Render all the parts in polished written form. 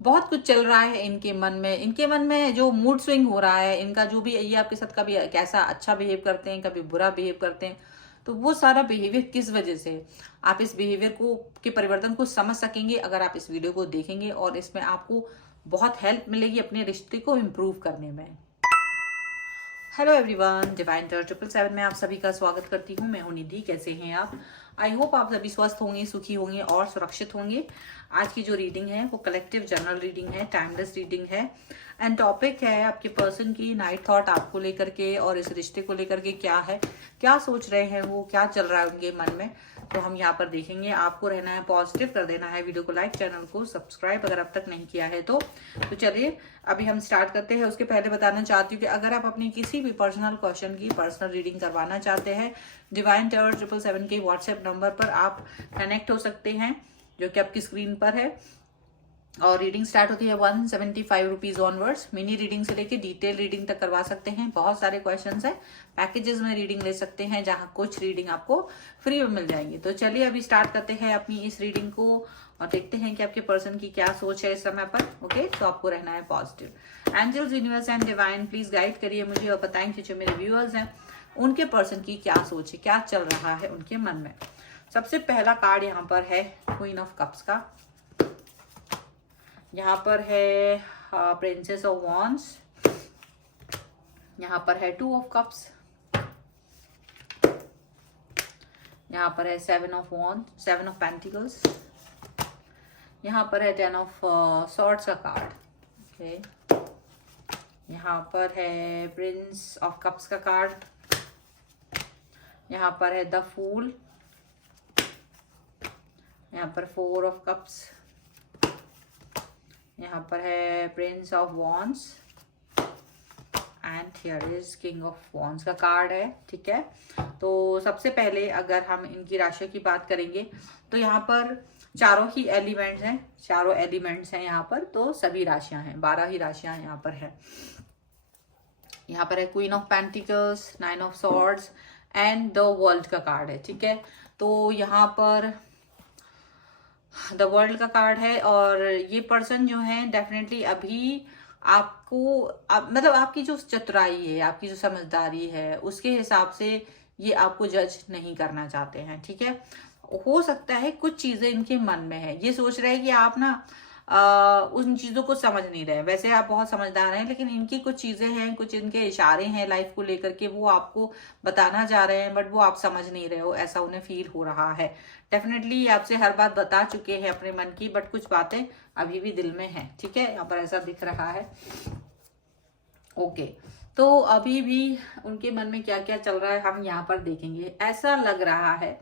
बहुत कुछ चल रहा है इनके मन में जो मूड स्विंग हो रहा है, इनका जो भी ये आपके साथ कभी कैसा अच्छा बिहेव करते हैं, कभी बुरा बिहेव करते हैं, तो वो सारा बिहेवियर किस वजह से है। आप इस बिहेवियर को के परिवर्तन को समझ सकेंगे अगर आप इस वीडियो को देखेंगे, और इसमें आपको बहुत हेल्प मिलेगी अपने रिश्ते को इम्प्रूव करने में। हेलो एवरीवन, डिवाइन टर्च 777 में आप सभी का स्वागत करती हूँ। मैं हूँ निधि। कैसे हैं आप? आई होप आप सभी स्वस्थ होंगे, सुखी होंगे और सुरक्षित होंगे। आज की जो रीडिंग है वो कलेक्टिव जनरल रीडिंग है, टाइमलेस रीडिंग है, एंड टॉपिक है आपके पर्सन की नाइट थॉट आपको लेकर के और इस रिश्ते को लेकर के क्या है, क्या सोच रहे हैं वो, क्या चल रहा है उनके मन में। तो हम यहाँ पर देखेंगे। आपको रहना है पॉजिटिव, कर देना है वीडियो को लाइक, चैनल को सब्सक्राइब अगर अब तक नहीं किया है तो चलिए अभी हम स्टार्ट करते हैं। उसके पहले बताना चाहती हूँ कि अगर आप अपनी किसी भी पर्सनल क्वेश्चन की पर्सनल रीडिंग करवाना चाहते हैं, डिवाइन टर्च 777 के व्हाट्सएप नंबर पर आप कनेक्ट हो सकते हैं, जो कि आपकी स्क्रीन पर है। और रीडिंग स्टार्ट होती है 175 रुपीज ऑनवर्ड्स। मिनी रीडिंग से लेके डिटेल रीडिंग तक करवा सकते हैं। बहुत सारे क्वेश्चंस है, पैकेजेस में रीडिंग ले सकते हैं, जहां कुछ रीडिंग आपको फ्री में मिल जाएंगी। तो चलिए अभी स्टार्ट करते हैं अपनी इस रीडिंग को और देखते हैं कि आपके पर्सन की क्या सोच है इस समय पर। ओके, तो आपको रहना है positive. Angels, universe and divine, please guide करिए मुझे और बताएं कि जो मेरे व्यूअर्स हैं उनके पर्सन की क्या सोच है, क्या चल रहा है उनके मन में। सबसे पहला कार्ड यहाँ पर है क्वीन ऑफ कप्स का। यहाँ पर है प्रिंसेस ऑफ वॉन्ड्स। यहाँ पर है 2 ऑफ कप्स। यहाँ पर है 7 ऑफ वॉन्ड्स, 7 ऑफ पेंटिकल्स। यहाँ पर है 10 ऑफ सॉर्ड्स का कार्ड। ओके, यहाँ पर है प्रिंस ऑफ कप्स का कार्ड। यहाँ पर है द फूल। यहाँ पर 4 ऑफ कप्स। यहाँ पर है Prince of wands and here is king of wands का कार्ड है। ठीक है, तो सबसे पहले अगर हम इनकी राशियों की बात करेंगे तो यहाँ पर चारों ही एलिमेंट्स हैं, चारों एलिमेंट्स हैं यहाँ पर, तो सभी राशियां हैं, 12 ही राशियां यहाँ पर है। यहाँ पर है queen of pentacles, 9 of swords and the world का कार्ड है। ठीक है, तो यहाँ पर द वर्ल्ड का कार्ड है और ये पर्सन जो है डेफिनेटली अभी आपको मतलब आपकी जो चतुराई है, आपकी जो समझदारी है, उसके हिसाब से ये आपको जज नहीं करना चाहते हैं। ठीक है, हो सकता है कुछ चीजें इनके मन में है, ये सोच रहे हैं कि आप ना उन चीजों को समझ नहीं रहे। वैसे आप बहुत समझदार हैं, लेकिन इनकी कुछ चीजें हैं, कुछ इनके इशारे हैं लाइफ को लेकर के, वो आपको बताना चाह रहे हैं, बट वो आप समझ नहीं रहे हो, ऐसा उन्हें फील हो रहा है। डेफिनेटली आपसे हर बात बता चुके हैं अपने मन की, बट कुछ बातें अभी भी दिल में हैं। ठीक है, यहाँ पर ऐसा दिख रहा है। ओके, तो अभी भी उनके मन में क्या क्या चल रहा है हम यहाँ पर देखेंगे। ऐसा लग रहा है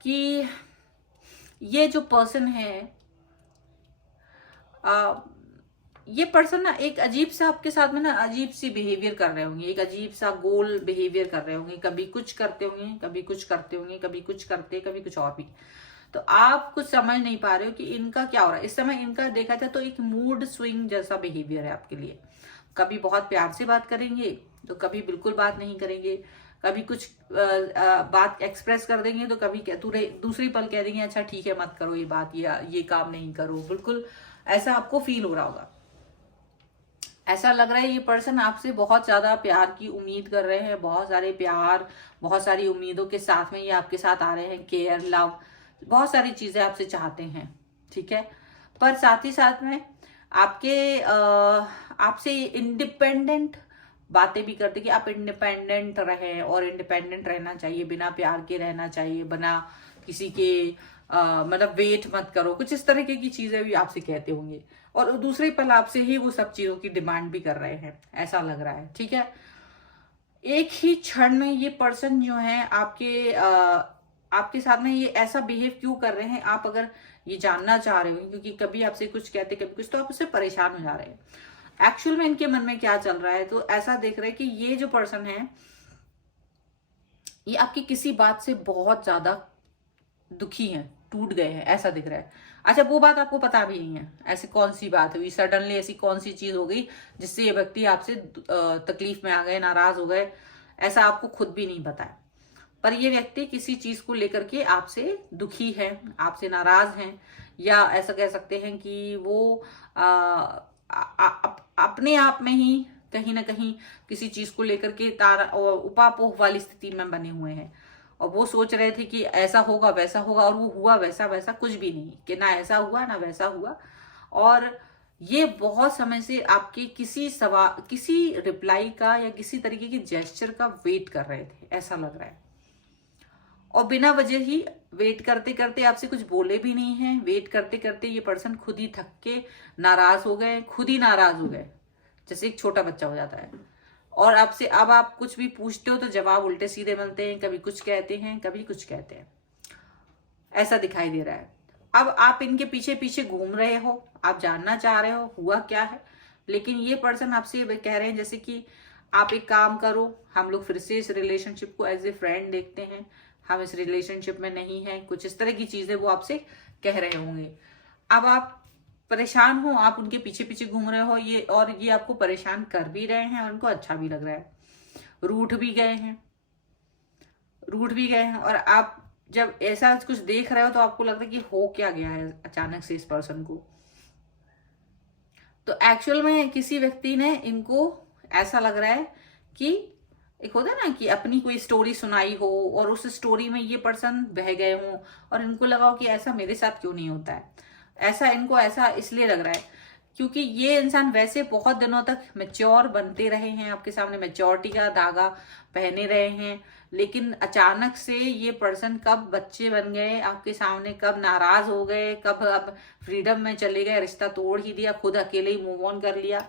कि ये जो पर्सन है, ये पर्सन ना एक अजीब सा आपके साथ में ना अजीब सी बिहेवियर कर रहे होंगे, एक अजीब सा गोल बिहेवियर कर रहे होंगे। कभी कुछ करते होंगे, कभी कुछ करते होंगे, कभी कुछ करते, कभी कुछ और भी। तो आप कुछ समझ नहीं पा रहे हो कि इनका क्या हो रहा है इस समय। इनका देखा जाए तो एक मूड स्विंग जैसा बिहेवियर है आपके लिए। कभी बहुत प्यार से बात करेंगे तो कभी बिल्कुल बात नहीं करेंगे, कभी कुछ बात एक्सप्रेस कर देंगे तो कभी दूसरी पल कह देंगे अच्छा ठीक है मत करो ये बात, ये काम नहीं करो। बिल्कुल ऐसा आपको फील हो रहा होगा। ऐसा लग रहा है ये पर्सन आपसे बहुत ज्यादा प्यार की उम्मीद कर रहे हैं, बहुत सारे प्यार, बहुत सारी उम्मीदों के साथ में ये आपके साथ आ रहे हैं। केयर, लव, बहुत सारी चीजें आपसे चाहते हैं। ठीक है, पर साथ ही साथ में आपसे इंडिपेंडेंट बातें भी करते कि आप इंडिपेंडेंट रहें, और इंडिपेंडेंट रहना चाहिए, बिना प्यार के रहना चाहिए, बिना किसी के मतलब वेट मत करो, कुछ इस तरीके की चीजें भी आपसे कहते होंगे। और दूसरे पल आपसे ही वो सब चीजों की डिमांड भी कर रहे हैं, ऐसा लग रहा है। ठीक है, एक ही क्षण में ये पर्सन जो है आपके साथ में ये ऐसा बिहेव क्यों कर रहे हैं, आप अगर ये जानना चाह रहे हो, क्योंकि कभी आपसे कुछ कहते कभी कुछ, तो आप उससे परेशान हो जा रहे हैं। एक्चुअल में इनके मन में क्या चल रहा है, तो ऐसा देख रहे हैं कि ये जो पर्सन है ये आपकी किसी बात से बहुत ज्यादा दुखी हैं, टूट गए हैं, ऐसा दिख रहा है। अच्छा, वो बात आपको पता भी नहीं है, ऐसी कौन सी बात हुई, सडनली ऐसी कौन सी चीज हो गई जिससे ये व्यक्ति आपसे तकलीफ में आ गए, नाराज हो गए, ऐसा आपको खुद भी नहीं पता है। पर ये व्यक्ति किसी चीज को लेकर के आपसे दुखी है, आपसे नाराज हैं, या ऐसा कह सकते हैं कि वो अपने आप में ही कहीं ना कहीं किसी चीज को लेकर के उपापोह वाली स्थिति में बने हुए हैं, और वो सोच रहे थे कि ऐसा होगा वैसा होगा, और वो हुआ वैसा वैसा कुछ भी नहीं, कि ना ऐसा हुआ ना वैसा हुआ। और ये बहुत समय से आपके किसी रिप्लाई का या किसी तरीके के जेस्चर का वेट कर रहे थे, ऐसा लग रहा है। और बिना वजह ही वेट करते करते आपसे कुछ बोले भी नहीं है, वेट करते करते ये पर्सन खुद ही थक के नाराज हो गए, खुद ही नाराज हो गए, जैसे एक छोटा बच्चा हो जाता है। और आपसे अब आप कुछ भी पूछते हो तो जवाब उल्टे सीधे मिलते हैं, कभी कुछ कहते हैं कभी कुछ कहते हैं, ऐसा दिखाई दे रहा है। अब आप इनके पीछे पीछे घूम रहे हो, आप जानना चाह रहे हो हुआ क्या है, लेकिन ये पर्सन आपसे कह रहे हैं जैसे कि आप एक काम करो, हम लोग फिर से इस रिलेशनशिप को एज ए फ्रेंड देखते हैं, हम इस रिलेशनशिप में नहीं हैं, कुछ इस तरह की चीजें वो आपसे कह रहे होंगे। अब आप परेशान हो, आप उनके पीछे पीछे घूम रहे हो, ये आपको परेशान कर भी रहे हैं और उनको अच्छा भी लग रहा है, रूठ भी गए हैं। और आप जब ऐसा कुछ देख रहे हो तो आपको लगता है कि हो क्या गया है अचानक से इस पर्सन को। तो एक्चुअल में किसी व्यक्ति ने इनको ऐसा लग रहा है कि एक होता है ना कि अपनी कोई स्टोरी सुनाई हो और उस स्टोरी में ये पर्सन बह गए हों, और इनको लगा हो कि ऐसा मेरे साथ क्यों नहीं होता है। इनको ऐसा इसलिए लग रहा है क्योंकि ये इंसान वैसे बहुत दिनों तक मैच्योर बनते रहे हैं, आपके सामने मैच्योरिटी का धागा पहने रहे हैं, लेकिन अचानक से ये पर्सन कब बच्चे बन गए आपके सामने, कब नाराज हो गए, कब अब फ्रीडम में चले गए, रिश्ता तोड़ ही दिया, खुद अकेले ही मूव ऑन कर लिया।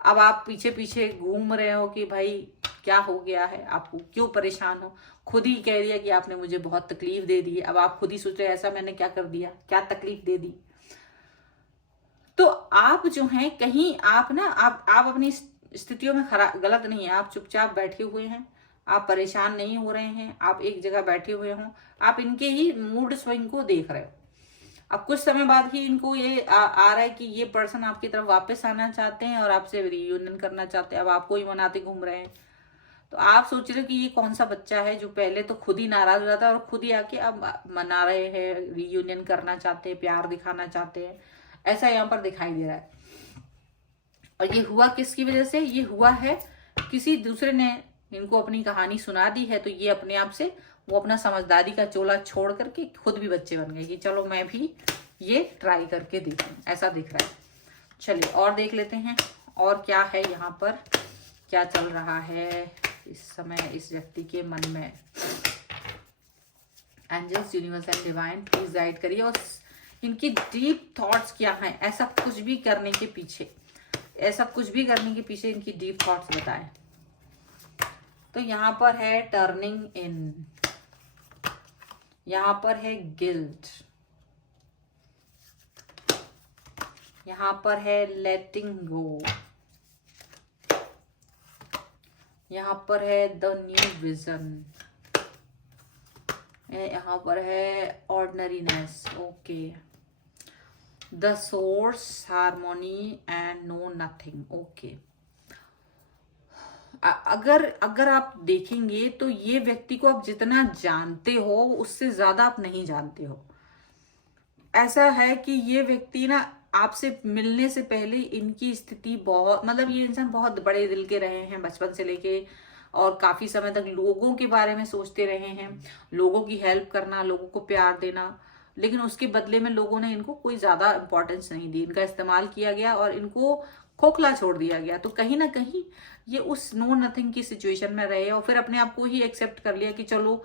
अब आप पीछे पीछे घूम रहे हो कि भाई क्या हो गया है, आपको क्यों परेशान हो, खुद ही कह दिया कि आपने मुझे बहुत तकलीफ दे दी। अब आप खुद ही सोच रहे ऐसा मैंने क्या कर दिया, क्या तकलीफ दे दी। तो आप जो हैं कहीं आप ना आप अपनी स्थितियों में गलत नहीं है, आप चुपचाप बैठे हुए हैं, आप परेशान नहीं हो रहे हैं, आप एक जगह बैठे हुए हो, आप इनके ही मूड स्विंग को देख रहे हो। अब कुछ समय बाद ही इनको ये आ रहा है कि ये पर्सन आपकी तरफ वापस आना चाहते हैं और आपसे रियूनियन करना चाहते हैं, अब आपको ही मनाते घूम रहे हैं। तो आप सोच रहे हो कि ये कौन सा बच्चा है जो पहले तो खुद ही नाराज हो जाता है और खुद ही आके अब मना रहे हैं, रियूनियन करना चाहते हैं, प्यार दिखाना चाहते हैं, ऐसा यहाँ पर दिखाई दे रहा है। और ये हुआ किसकी वजह से, ये हुआ है किसी दूसरे ने इनको अपनी कहानी सुना दी है, तो ये अपने आप से वो अपना समझदारी का चोला छोड़ करके खुद भी बच्चे बन गए कि चलो मैं भी ये ट्राई करके देखूं, ऐसा दिख रहा है। चलिए और देख लेते हैं और क्या है यहाँ पर, क्या चल रहा है इस समय इस व्यक्ति के मन में। Angels, universe and divine please guide करिए, और इनकी डीप थॉट्स क्या हैं, ऐसा कुछ भी करने के पीछे इनकी डीप थॉट्स बताएं। तो यहाँ पर है टर्निंग इन, यहाँ पर है गिल्ट, यहाँ पर है लेटिंग गो, यहाँ पर है द न्यू विजन, यहाँ पर है ordinariness, okay, the source, harmony and no nothing, okay. अगर आप देखेंगे तो ये व्यक्ति को आप जितना जानते हो उससे ज्यादा आप नहीं जानते हो। ऐसा है कि ये व्यक्ति ना आपसे मिलने से पहले इनकी स्थिति बहुत, मतलब ये इंसान बहुत बड़े दिल के रहे हैं बचपन से लेके, और काफी समय तक लोगों के बारे में सोचते रहे हैं, लोगों की हेल्प करना, लोगों को प्यार देना, लेकिन उसके बदले में लोगों ने इनको कोई ज्यादा इंपॉर्टेंस नहीं दी, इनका इस्तेमाल किया गया और इनको खोखला छोड़ दिया गया। तो कहीं ना कहीं ये उस नो नथिंग की सिचुएशन में रहे और फिर अपने आप को ही एक्सेप्ट कर लिया कि चलो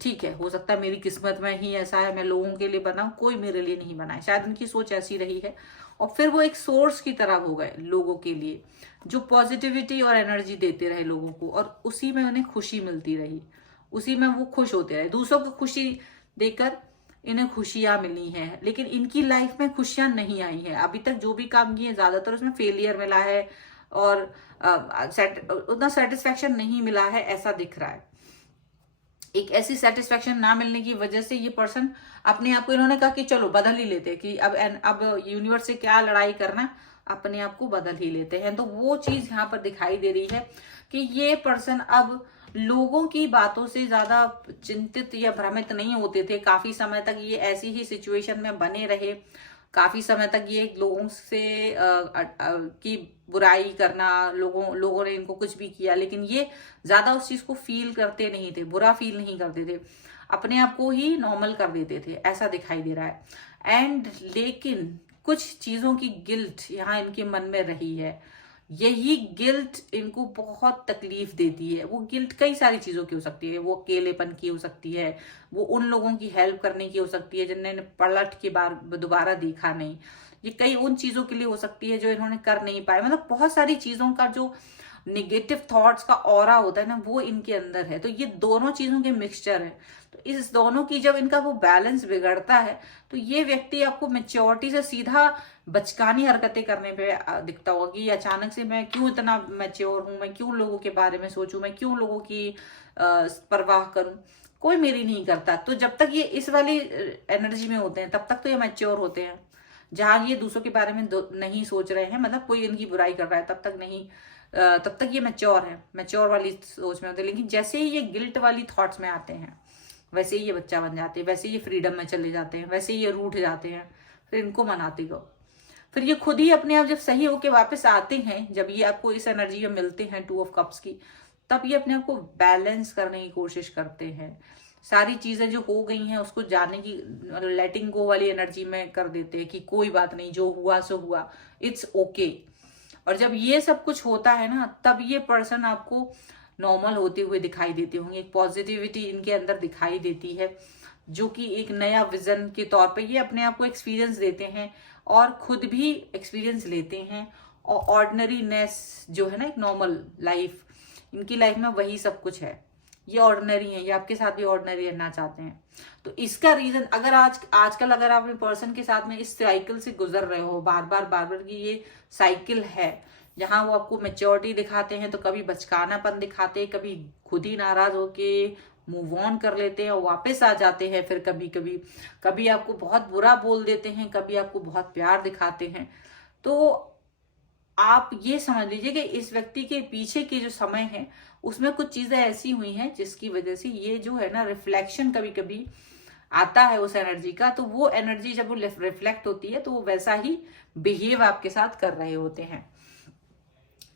ठीक है, हो सकता है मेरी किस्मत में ही ऐसा है, मैं लोगों के लिए बना, कोई मेरे लिए नहीं बना है, शायद उनकी सोच ऐसी रही है। और फिर वो एक सोर्स की तरह हो गए लोगों के लिए, जो पॉजिटिविटी और एनर्जी देते रहे लोगों को, और उसी में उन्हें खुशी मिलती रही, उसी में वो खुश होते रहे, दूसरों को खुशी देकर इन्हें खुशियां मिली हैं। लेकिन इनकी लाइफ में खुशियां नहीं आई हैं अभी तक, जो भी काम किए ज्यादातर उसमें फेलियर मिला है और उतना सेटिस्फेक्शन नहीं मिला है, ऐसा दिख रहा है। एक ऐसी सेटिस्फेक्शन ना मिलने की वजह से ये पर्सन अपने आप को, इन्होंने कहा कि चलो बदल ही लेते हैं, कि अब यूनिवर्स से क्या लड़ाई करना, अपने आप को बदल ही लेते हैं। तो वो चीज यहाँ पर दिखाई दे रही है कि ये पर्सन अब लोगों की बातों से ज्यादा चिंतित या भ्रमित नहीं होते थे। काफी समय तक ये ऐसी ही सिचुएशन में बने रहे, काफी समय तक ये लोगों से की बुराई करना, लोगों ने इनको कुछ भी किया, लेकिन ये ज्यादा उस चीज को फील करते नहीं थे, बुरा फील नहीं करते थे, अपने आप को ही नॉर्मल कर देते थे, ऐसा दिखाई दे रहा है। एंड लेकिन कुछ चीजों की गिल्ट यहाँ इनके मन में रही है। यही गिल्ट इनको बहुत तकलीफ देती है। वो गिल्ट कई सारी चीजों की हो सकती है, वो अकेलेपन की हो सकती है, वो उन लोगों की हेल्प करने की हो सकती है जिन्होंने पलट के बार दोबारा देखा नहीं, ये कई उन चीजों के लिए हो सकती है जो इन्होंने कर नहीं पाए। मतलब बहुत सारी चीजों का जो निगेटिव थॉट्स का ऑरा होता है ना, वो इनके अंदर है। तो ये दोनों चीजों के मिक्सचर है। तो इस दोनों की जब इनका वो बैलेंस बिगड़ता है तो ये व्यक्ति आपको मेच्योरिटी से सीधा बचकानी हरकतें करने पे दिखता होगा कि अचानक से मैं क्यों इतना मैच्योर हूं, मैं क्यों लोगों के बारे में सोचूं, मैं क्यों लोगों की परवाह करूं, कोई मेरी नहीं करता। तो जब तक ये इस वाली एनर्जी में होते हैं तब तक तो ये मैच्योर होते हैं। जहां ये दूसरों के बारे में नहीं सोच रहे हैं, मतलब कोई इनकी बुराई कर रहा है, तब तक नहीं, तब तक ये मैच्योर है, मैच्योर वाली सोच में होते हैं। लेकिन जैसे ही ये गिल्ट वाली थॉट्स में आते हैं वैसे ही ये बच्चा बन जाते हैं, वैसे ही ये फ्रीडम में चले जाते हैं, वैसे ही ये रूठ जाते हैं। फिर इनको मनाते गो, फिर ये खुद ही अपने आप जब सही होके वापस आते हैं, जब ये आपको इस एनर्जी में मिलते हैं 2 ऑफ कप्स की, तब ये अपने आप को बैलेंस करने की कोशिश करते हैं। सारी चीजें जो हो गई हैं उसको जानने की, लेटिंग गो वाली एनर्जी में कर देते हैं कि कोई बात नहीं, जो हुआ सो हुआ, इट्स ओके। और जब ये सब कुछ होता है ना, तब ये पर्सन आपको नॉर्मल होते हुए दिखाई देते होंगे। एक पॉजिटिविटी इनके अंदर दिखाई देती है, जो कि एक नया विजन के तौर पे ये अपने आप को एक्सपीरियंस देते हैं और खुद भी एक्सपीरियंस लेते हैं। और ऑर्डिनरीनेस जो है ना, एक नॉर्मल लाइफ, इनकी लाइफ में वही सब कुछ है। ये ऑर्डिनरी है, ये आपके साथ भी ऑर्डिनरी रहना चाहते हैं। तो इसका रीजन, अगर आजकल अगर आप अपने पर्सन के साथ में इस साइकिल से गुजर रहे हो, बार बार की ये साइकिल है, जहां वो आपको मेच्योरिटी दिखाते हैं तो कभी बचकानापन दिखाते हैं, कभी खुद ही नाराज होके मूव ऑन कर लेते हैं और वापस आ जाते हैं। फिर कभी आपको बहुत बुरा बोल देते हैं, कभी आपको बहुत प्यार दिखाते हैं। तो आप ये समझ लीजिए कि इस व्यक्ति के पीछे के जो समय है उसमें कुछ चीजें ऐसी हुई हैं जिसकी वजह से ये जो है ना, रिफ्लेक्शन कभी कभी आता है उस एनर्जी का। तो वो एनर्जी जब वो रिफ्लेक्ट होती है तो वो वैसा ही बिहेव आपके साथ कर रहे होते हैं।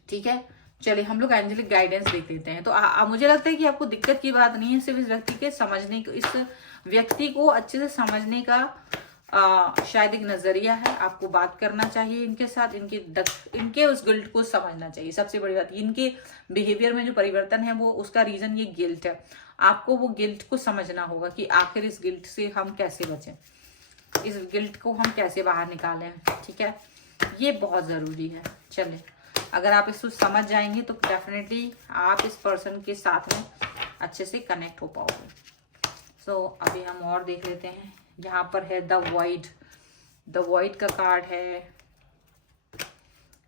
ठीक है, चलिए हम लोग एंजेलिक गाइडेंस देख लेते हैं। तो मुझे लगता है कि आपको दिक्कत की बात नहीं है, सिर्फ इस व्यक्ति के समझने को, इस व्यक्ति को अच्छे से समझने का शायद एक नजरिया है। आपको बात करना चाहिए इनके साथ, इनके उस गिल्ट को समझना चाहिए। सबसे बड़ी बात, इनके बिहेवियर में जो परिवर्तन है वो, उसका रीजन ये गिल्ट है। आपको वो गिल्ट को समझना होगा कि आखिर इस गिल्ट से हम कैसे बचें, इस गिल्ट को हम कैसे बाहर निकालें। ठीक है, ये बहुत जरूरी है। चलिए, अगर आप इसको समझ जाएंगे तो डेफिनेटली आप इस पर्सन के साथ में अच्छे से कनेक्ट हो पाओगे। सो अभी हम और देख लेते हैं। यहाँ पर है द वॉइड का कार्ड है,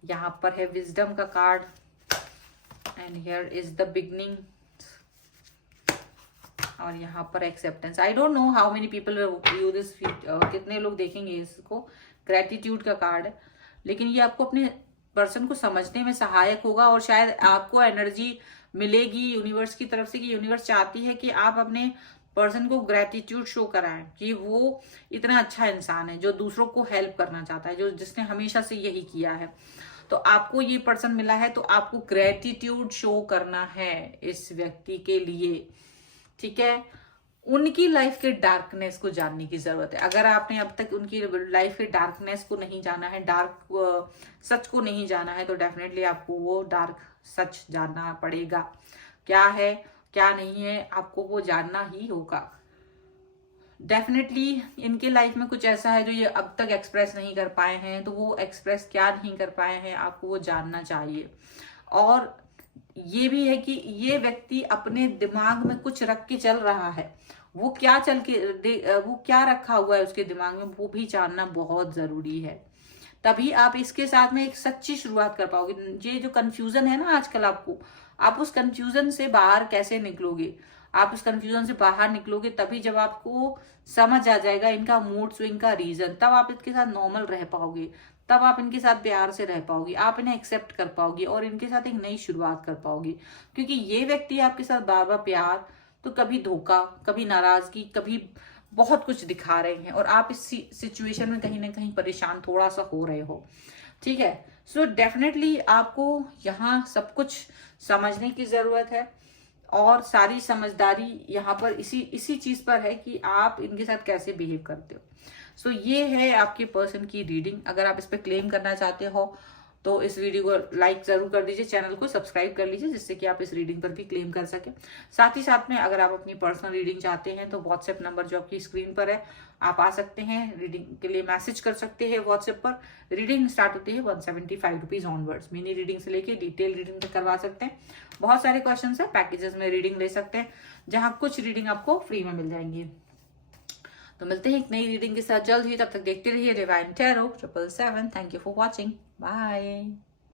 यहाँ पर है विजडम का card, and here is the beginning, और यहाँ पर acceptance. I don't know how many people you this, कितने लोग देखेंगे इसको। ग्रेटिट्यूड का कार्ड है, लेकिन ये आपको अपने पर्सन को समझने में सहायक होगा और शायद आपको एनर्जी मिलेगी यूनिवर्स की तरफ से कि यूनिवर्स चाहती है कि आप अपने पर्सन को ग्रेटिट्यूड शो कराएं कि वो इतना अच्छा इंसान है जो दूसरों को हेल्प करना चाहता है, जो जिसने हमेशा से यही किया है। तो आपको ये पर्सन मिला है तो आपको ग्रेटिट्यूड शो करना है इस व्यक्ति के लिए। ठीक है, उनकी लाइफ के डार्कनेस को जानने की जरूरत है। अगर आपने अब तक उनकी लाइफ के डार्कनेस को नहीं जाना है, डार्क सच को नहीं जाना है, तो डेफिनेटली आपको वो डार्क सच जानना पड़ेगा। क्या है क्या नहीं है, आपको वो जानना ही होगा। डेफिनेटली इनके लाइफ में कुछ ऐसा है जो ये अब तक एक्सप्रेस नहीं कर पाए हैं, तो वो एक्सप्रेस क्या नहीं कर पाए हैं आपको वो जानना चाहिए। और ये भी है कि ये व्यक्ति अपने दिमाग में कुछ रख के चल रहा है, वो क्या वो क्या रखा हुआ है उसके दिमाग में, वो भी जानना बहुत जरूरी है। तभी आप इसके साथ में एक सच्ची शुरुआत कर पाओगे। ये जो कंफ्यूजन है ना आजकल आपको, आप उस कंफ्यूजन से बाहर कैसे निकलोगे, आप इस कंफ्यूजन से बाहर निकलोगे तभी, जब आपको समझ आ जाएगा इनका मूड स्विंग का रीजन, तब आप इनके साथ नॉर्मल रह पाओगे, तब आप इनके साथ प्यार से रह पाओगे, आप इन्हें एक्सेप्ट कर पाओगे और इनके साथ एक नई शुरुआत कर पाओगे। क्योंकि ये व्यक्ति आपके साथ बार बार प्यार, तो कभी धोखा, कभी नाराजगी, कभी बहुत कुछ दिखा रहे हैं और आप इस सिचुएशन में कहीं ना कहीं परेशान थोड़ा सा हो रहे हो। ठीक है, सो डेफिनेटली आपको यहाँ सब कुछ समझने की जरूरत है और सारी समझदारी यहाँ पर इसी चीज पर है कि आप इनके साथ कैसे बिहेव करते हो। सो ये है आपके पर्सन की रीडिंग। अगर आप इस पर क्लेम करना चाहते हो तो इस वीडियो को लाइक जरूर कर दीजिए, चैनल को सब्सक्राइब कर लीजिए, जिससे कि आप इस रीडिंग पर भी क्लेम कर सके। साथ ही साथ में अगर आप अपनी पर्सनल रीडिंग चाहते हैं तो व्हाट्सएप नंबर जो आपकी स्क्रीन पर है, आप आ सकते हैं, रीडिंग के लिए मैसेज कर सकते हैं व्हाट्सएप पर। रीडिंग स्टार्ट होती है 175 रुपीज ऑनवर्ड्स। मिनी रीडिंग से लेके डिटेल रीडिंग तक करवा सकते हैं। बहुत सारे क्वेश्चन है, पैकेजेस में रीडिंग ले सकते हैं, जहां कुछ रीडिंग आपको फ्री में मिल जाएंगी। तो मिलते हैं एक नई रीडिंग के साथ जल्द ही, तब तक देखते रहिए divine tarot 777। Thank you for watching, bye.